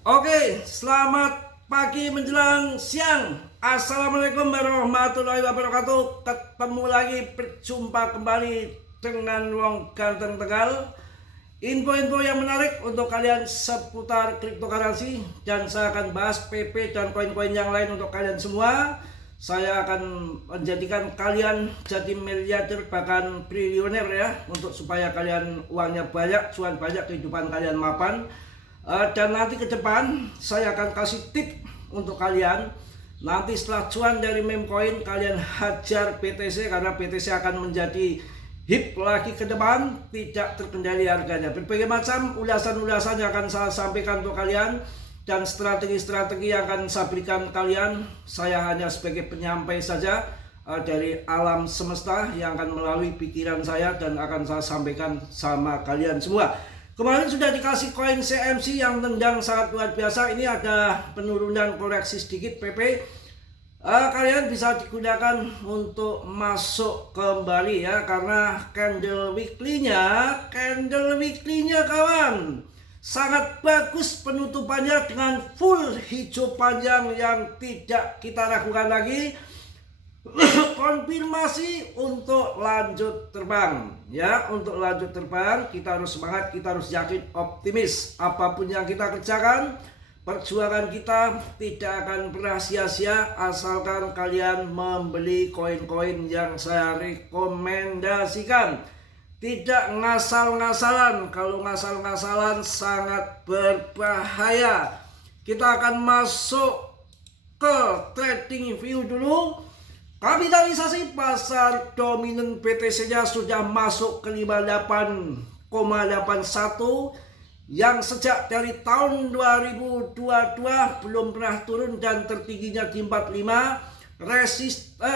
Oke, selamat pagi menjelang siang. Assalamualaikum warahmatullahi wabarakatuh. Ketemu lagi, berjumpa kembali dengan Wong Ganteng Tegal. Info-info yang menarik untuk kalian seputar cryptocurrency, dan saya akan bahas PP dan koin-koin yang lain untuk kalian semua. Saya akan menjadikan kalian jadi miliarder bahkan triliuner ya, untuk supaya kalian uangnya banyak, cuan banyak, kehidupan kalian mapan. Dan nanti ke depan saya akan kasih tip untuk kalian. Nanti setelah cuan dari meme coin, kalian hajar BTC karena BTC akan menjadi hip lagi ke depan, tidak terkendali harganya. Berbagai macam ulasan-ulasan yang akan saya sampaikan untuk kalian, dan strategi-strategi yang akan saya berikan kalian. Saya hanya sebagai penyampai saja dari alam semesta yang akan melalui pikiran saya dan akan saya sampaikan sama kalian semua. Kemarin sudah dikasih koin CMC yang tendang sangat luar biasa. Ini ada penurunan koreksi sedikit PP. Kalian bisa digunakan untuk masuk kembali ya, karena candle weekly-nya kawan sangat bagus penutupannya dengan full hijau panjang yang tidak kita ragukan lagi. Konfirmasi untuk lanjut terbang ya. Untuk lanjut terbang kita harus semangat, kita harus yakin, optimis. Apapun yang kita kerjakan, perjuangan kita tidak akan pernah sia-sia asalkan kalian membeli koin-koin yang saya rekomendasikan. Tidak ngasal-ngasalan. Kalau ngasal-ngasalan sangat berbahaya. Kita akan masuk ke trading view dulu. Kapitalisasi pasar dominan BTC-nya sudah masuk ke 58,81 yang sejak dari tahun 2022 belum pernah turun, dan tertingginya di 45,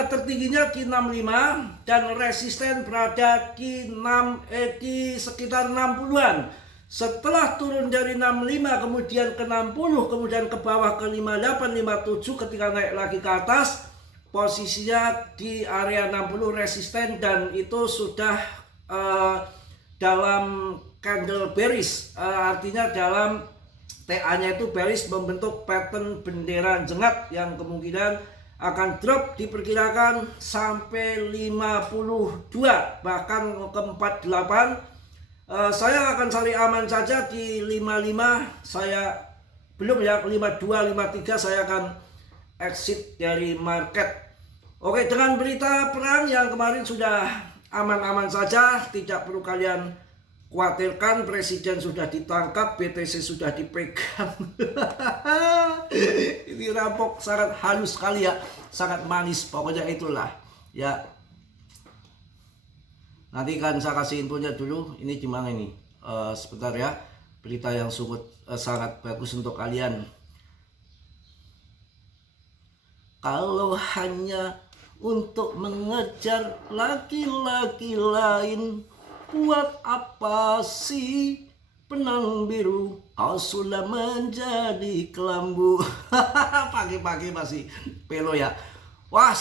tertingginya di 65, dan resisten berada di sekitar 60-an. Setelah turun dari 65 kemudian ke 60, kemudian ke bawah ke 58, 57, ketika naik lagi ke atas posisinya di area 60 resisten, dan itu sudah dalam candle bearish, artinya dalam TA-nya itu bearish, membentuk pattern bendera jengat yang kemungkinan akan drop, diperkirakan sampai 52 bahkan ke 48. Saya akan cari aman saja di 55, saya belum ya, 52, 53 saya akan exit dari market. Oke, dengan berita perang yang kemarin sudah aman-aman saja, tidak perlu kalian khawatirkan. Presiden sudah ditangkap, BTC sudah dipegang. Ini rampok sangat halus sekali ya, sangat manis, pokoknya itulah ya. Nanti kan saya kasih infonya dulu. Ini gimana ini? Sebentar ya, berita yang sangat bagus untuk kalian. Kalau hanya untuk mengejar laki-laki lain, buat apa sih benang biru kau sudah menjadi kelambu. Pagi-pagi masih pelo ya. Wah,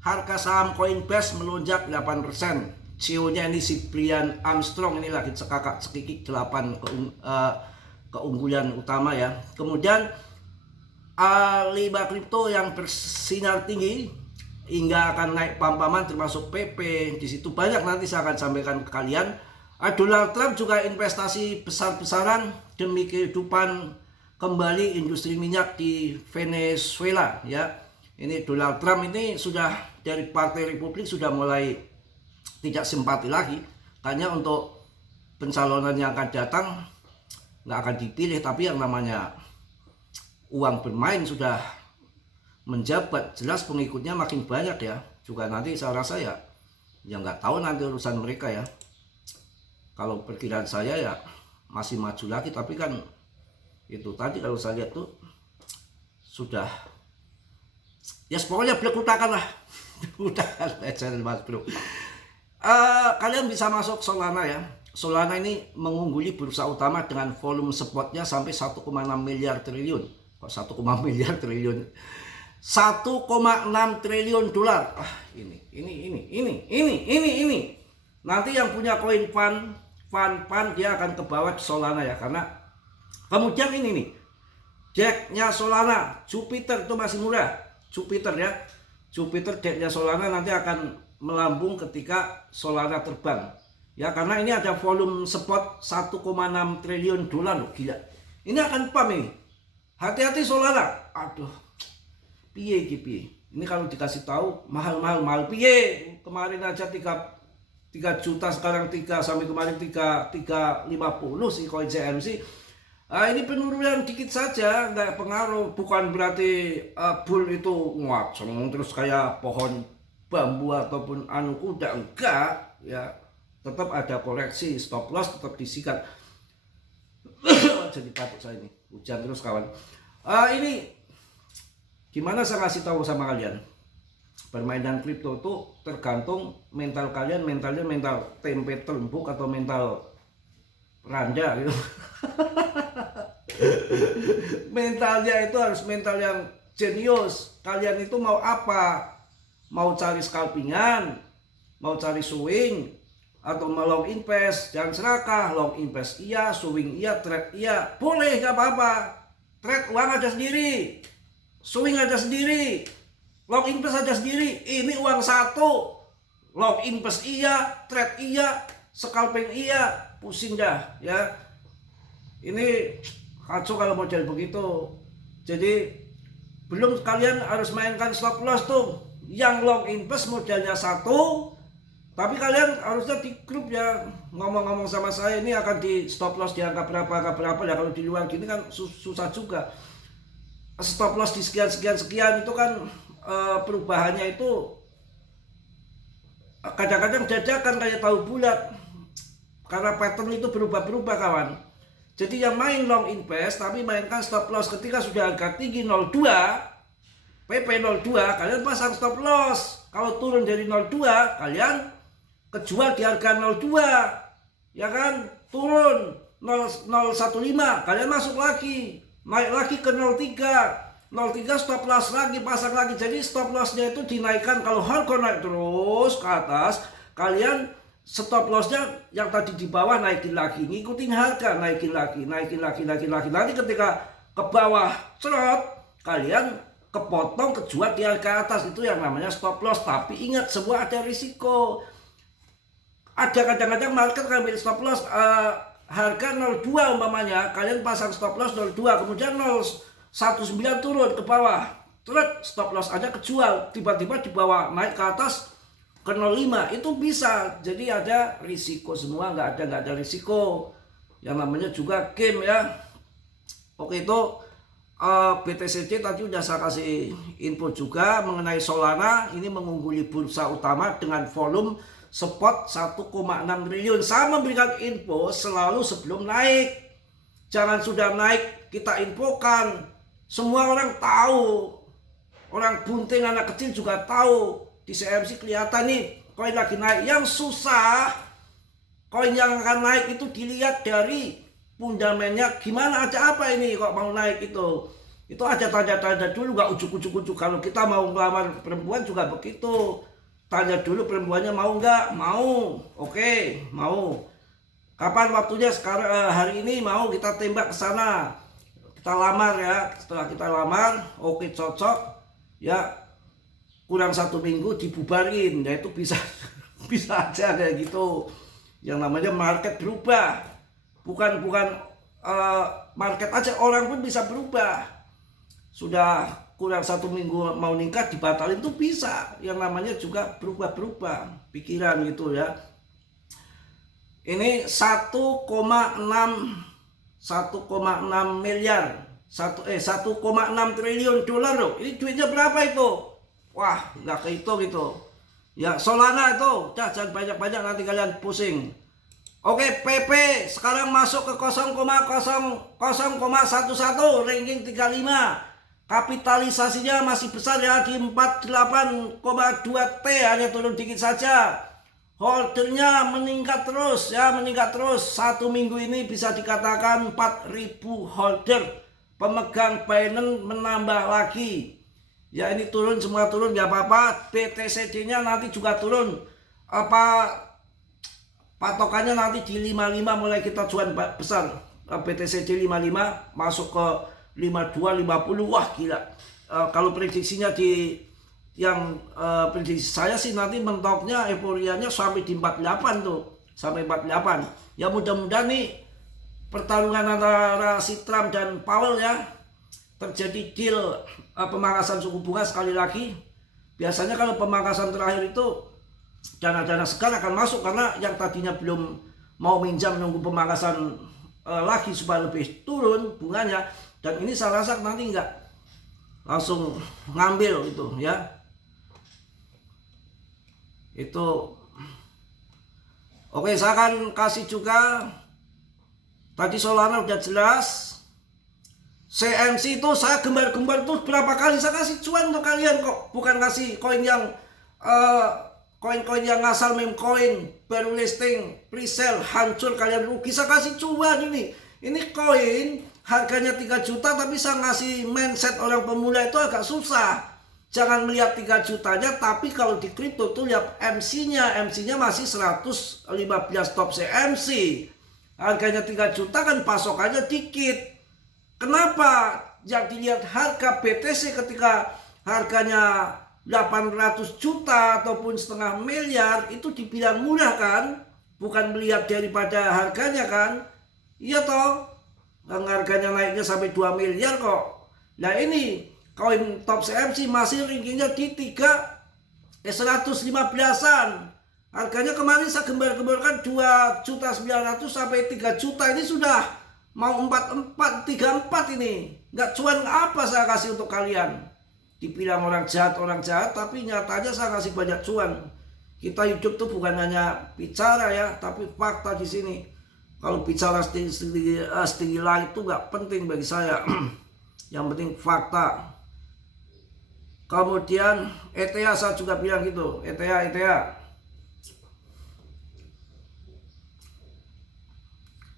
harga saham Coinbase melonjak 8%. CEO-nya ini si Brian Armstrong, ini lagi cekakak cekikik 8 keunggulan utama ya. Kemudian lima kripto yang bersinar tinggi hingga akan naik pam-paman, termasuk PP. Di situ banyak, nanti saya akan sampaikan ke kalian. Donald Trump juga investasi besar-besaran demi kehidupan kembali industri minyak di Venezuela ya. Ini Donald Trump ini sudah dari Partai Republik sudah mulai tidak simpati lagi, hanya untuk pencalonan yang akan datang nggak akan dipilih, tapi yang namanya uang bermain sudah menjabat, jelas pengikutnya makin banyak ya. Juga nanti saya rasa ya nggak tahu nanti urusan mereka ya. Kalau perkiraan saya ya masih maju lagi, tapi kan itu tadi kalau saya lihat tuh sudah ya, pokoknya belekutakan lah. Utakan Mas Bro. Kalian bisa masuk Solana ya. Solana ini mengungguli bursa utama dengan volume spotnya sampai 1,6 miliar triliun. Kok 1, miliar triliun? 1,6 triliun dolar. Ini. Nanti yang punya koin fund dia akan ke bawah di Solana ya, karena kemudian ini nih, Decknya Solana, Jupiter itu masih murah. Jupiter ya, Jupiter decknya Solana nanti akan melambung ketika Solana terbang. Ya karena ini ada volume spot 1,6 triliun dolar loh, gila. Ini akan pump ini. Hati-hati Solana. Aduh, piye piye. Ini kalau dikasih tahu mahal piye. Kemarin aja 3 juta, sekarang 3, sampai kemarin 350 sih koin CMC. Ini penurunan dikit saja, nggak pengaruh. Bukan berarti bull itu ngaceng terus kayak pohon bambu ataupun anu kuda, enggak ya. Tetap ada koreksi, stop loss tetap disikat. Jadi batuk saya ini, hujan terus kawan. Ini gimana saya kasih tahu sama kalian? Permainan kripto itu tergantung mental kalian, mentalnya mental tempe terembuk atau mental randa gitu. Mentalnya itu harus mental yang jenius. Kalian itu mau apa? Mau cari scalpingan, mau cari swing, atau mau long invest? Jangan serakah. Long invest iya, swing iya, trade iya, boleh, gak apa-apa. Trade uang aja sendiri, swing aja sendiri, long invest aja sendiri. Ini uang satu. Long invest iya, trade iya, scalping iya, pusing dah ya. Ini kacau kalau model begitu. Jadi belum kalian harus mainkan stop loss tuh. Yang long invest modalnya satu, tapi kalian harusnya di grup ya ngomong-ngomong sama saya, ini akan di stop loss di angka berapa ya. Kalau di luar gini kan susah juga. Stop loss di sekian itu kan perubahannya itu kadang-kadang dadakan kayak tahu bulat. Karena pattern itu berubah-berubah kawan. Jadi yang main long invest tapi mainkan stop loss ketika sudah harga tinggi 02, PP 02, kalian pasang stop loss. Kalau turun dari 02, kalian kejual di harga 02. Ya kan? Turun 015, kalian masuk lagi. Naik lagi ke 03. 03 stop loss lagi, pasang lagi. Jadi stop lossnya itu dinaikkan. Kalau harga naik terus ke atas, kalian stop lossnya yang tadi di bawah naikin lagi, ngikutin harga, naikin lagi. Nanti ketika ke bawah cerot, kalian kepotong kejual di harga atas. Itu yang namanya stop loss. Tapi ingat, semua ada risiko. Ada kadang-kadang market ngambil stop loss harga 02 umpamanya, kalian pasang stop loss 02, kemudian 019 turun ke bawah, terus stop loss aja kejual, tiba-tiba di bawah naik ke atas ke 05, itu bisa. Jadi ada risiko semua, nggak ada risiko. Yang namanya juga game ya. Oke, itu BTCC tadi udah saya kasih info juga mengenai Solana. Ini mengungguli bursa utama dengan volume spot 1,6 triliun. Saya memberikan info selalu sebelum naik. Jangan sudah naik kita infokan. Semua orang tahu. Orang bunting, anak kecil juga tahu. Di CMC kelihatan nih koin lagi naik. Yang susah, koin yang akan naik itu dilihat dari fundamennya gimana aja, apa ini kok mau naik itu. Itu aja tanda-tanda dulu, nggak ujuk-ujuk. Kalau kita mau melamar perempuan juga begitu. Tanya dulu perempuannya mau nggak? Mau. Oke, mau. Kapan waktunya? Sekarang hari ini mau, kita tembak ke sana. Kita lamar ya. Setelah kita lamar, oke cocok. Ya kurang 1 minggu dibubarin, ya itu bisa bisa aja kayak gitu. Yang namanya market berubah, bukan market aja, orang pun bisa berubah. Sudah kurang 1 minggu mau nikah dibatalin tuh bisa. Yang namanya juga berubah pikiran gitu ya. Ini 1,6 miliar 1,6 triliun dolar loh. Ini duitnya berapa itu? Wah, nggak kehitung itu. Ya, Solana itu, jangan banyak-banyak nanti kalian pusing. Oke, PP sekarang masuk ke 0,0011, ranking 35. Kapitalisasinya masih besar ya, di 48,2 T, hanya turun dikit saja. Holdernya meningkat terus ya, Satu minggu ini bisa dikatakan 4.000 holder. Pemegang Binance menambah lagi. Ya ini turun, semua turun, nggak apa-apa. BTCD-nya nanti juga turun. Patokannya nanti di 55 mulai kita jual besar. BTCD 55 masuk ke 52, 50, wah gila. Kalau prediksinya prediksi saya sih nanti mentoknya euforianya sampai di 48 tuh, sampai 48. Ya mudah-mudahan nih pertarungan antara si Trump dan Powell ya terjadi deal pemangkasan suku bunga sekali lagi. Biasanya kalau pemangkasan terakhir itu dana-dana segar akan masuk karena yang tadinya belum mau minjam nunggu pemangkasan lagi supaya lebih turun bunganya, dan ini saya rasa nanti enggak langsung ngambil itu ya. Itu oke, saya akan kasih juga tadi Solana udah jelas. CMC itu saya gembar-gembar tuh berapa kali saya kasih cuan untuk kalian kok, bukan kasih koin yang koin-koin yang asal meme coin, baru listing, pre-sale, hancur kalian rugi. Saya kasih cuan ini koin harganya 3 juta tapi saya ngasih mindset orang pemula itu agak susah. Jangan melihat 3 jutanya, tapi kalau di kripto tuh lihat MC-nya masih 115 top CMC. Harganya 3 juta kan pasokannya dikit. Kenapa? Yang dilihat harga BTC ketika harganya 800 juta ataupun setengah miliar itu dibilang murah kan? Bukan melihat daripada harganya kan? Iya toh? Harganya naiknya sampai 2 miliar kok. Nah ini koin top CMC masih rankingnya di 115-an. Harganya kemarin saya gembar-gembarkan 2.900.000 sampai 3 juta. Ini sudah mau 34 ini. Nggak cuan apa saya kasih untuk kalian. Dibilang orang jahat, tapi nyatanya saya kasih banyak cuan. Kita hidup tuh bukan hanya bicara ya, tapi fakta di sini. Kalau bicara setinggi langit itu nggak penting bagi saya. Yang penting fakta. Kemudian ETA saya juga bilang gitu, ETA.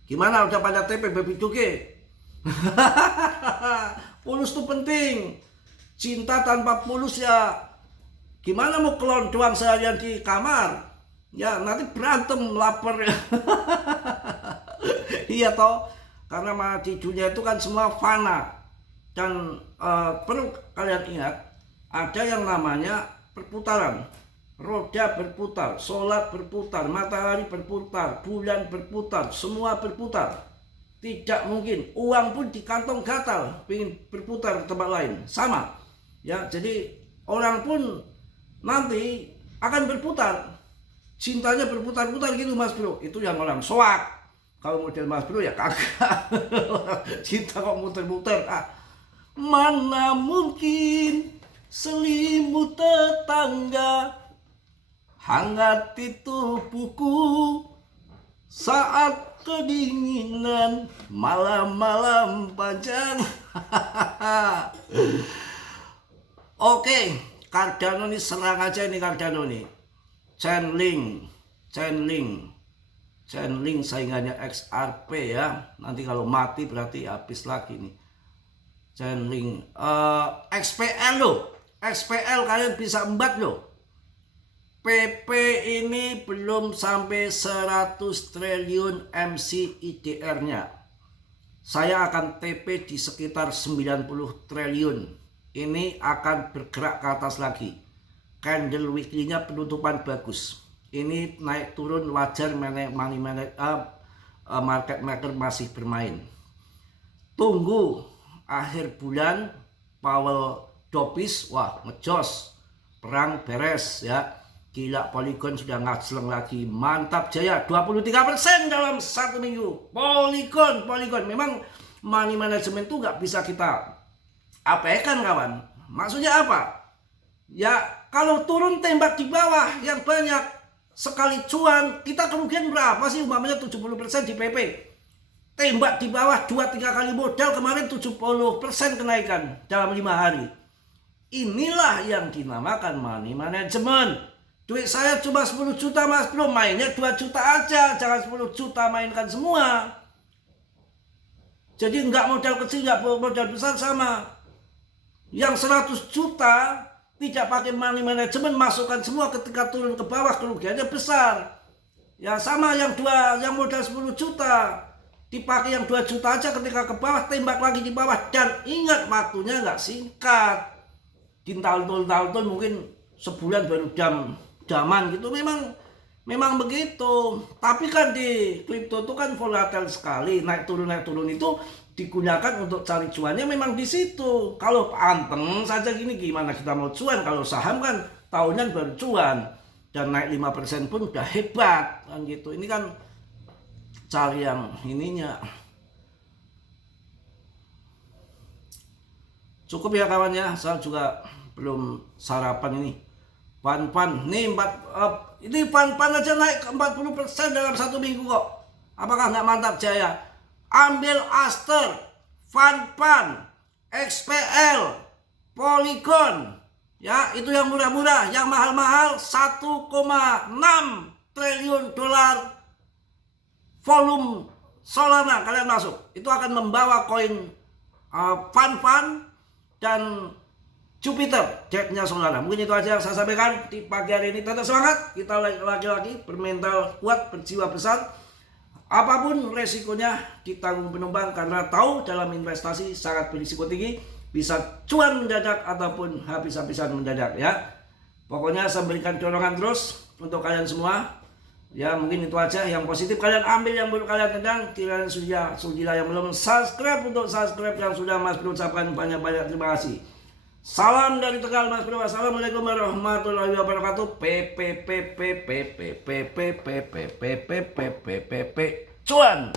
Gimana udah pada TP baby duke? Pulus tuh penting. Cinta tanpa pulus ya gimana mau kelon doang seharian di kamar? Ya nanti berantem lapar. Iya toh, karena di dunia itu kan semua fana. Dan perlu kalian ingat, ada yang namanya perputaran. Roda berputar, sholat berputar, matahari berputar, bulan berputar, semua berputar. Tidak mungkin uang pun di kantong gatal ingin berputar ke tempat lain, sama ya. Jadi orang pun nanti akan berputar, cintanya berputar-putar gitu Mas Bro. Itu yang orang soak. Kalau model Mas Bro ya kagak. Cinta kok muter-muter. Mana mungkin selimut tetangga hangat di tubuhku saat kedinginan malam-malam panjang. Oke, Cardano ini serang aja ini Cardano nih. Chainlink saingannya XRP ya. Nanti kalau mati berarti habis lagi nih. Chainlink XPL loh. XPL kalian bisa embat loh. PP ini belum sampai 100 triliun MCIDR-nya. Saya akan TP di sekitar 90 triliun. Ini akan bergerak ke atas lagi. Candle weekly-nya penutupan bagus. Ini naik turun wajar, market maker masih bermain. Tunggu akhir bulan Powell dopis, wah ngejos. Perang beres ya. Gila, Polygon sudah ngacleng lagi. Mantap jaya 23% dalam 1 minggu. Polygon. Memang money management itu nggak bisa kita abaikan kawan. Maksudnya apa? Ya kalau turun tembak di bawah yang banyak sekali cuan, kita kerugian berapa sih? Umpamanya 70% di PP. Tembak di bawah 2-3 kali modal kemarin 70% kenaikan dalam 5 hari. Inilah yang dinamakan money management. Duit saya cuma 10 juta Mas Bro, mainnya 2 juta aja, jangan 10 juta mainkan semua. Jadi enggak modal kecil, enggak modal besar sama. Yang 100 juta tidak pakai money management, masukkan semua, ketika turun ke bawah kerugiannya besar. Ya sama yang modal 10 juta. dipakai yang 2 juta aja, ketika ke bawah tembak lagi di bawah. Dan ingat waktunya nggak singkat, dintal-tul mungkin sebulan baru jaman gitu. Memang begitu. Tapi kan di kripto itu kan volatile sekali, naik turun itu digunakan untuk cari cuannya memang di situ. Kalau anteng saja gini gimana kita mau cuan? Kalau saham kan tahunan baru cuan, dan naik 5% pun udah hebat kan gitu. Ini kan cari yang ininya. Cukup ya kawan ya, saya juga belum sarapan ini. Pan nih ini pan aja naik ke 40% dalam 1 minggu kok. Apakah nggak mantap Jaya? Ambil Aster, Pan, XPL, Polygon, ya itu yang murah-murah. Yang mahal-mahal 1,6 triliun dolar volume Solana kalian masuk. Itu akan membawa koin Pan dan Jupiter, jacknya Solana. Mungkin itu aja yang saya sampaikan di pagi hari ini. Tetap semangat, kita laki-laki bermental kuat, berjiwa besar. Apapun resikonya ditanggung penumpang, karena tahu dalam investasi sangat berisiko tinggi, bisa cuan mendadak ataupun habis-habisan mendadak ya. Pokoknya saya berikan dorongan terus untuk kalian semua. Ya mungkin itu aja yang positif kalian ambil, yang buruk kalian tendang. Kalian sudah yang belum subscribe, untuk subscribe, yang sudah Mas Bro ucapkan banyak-banyak terima kasih. Salam dari Tegal Mas Bro. Assalamualaikum warahmatullahi wabarakatuh. Cuan.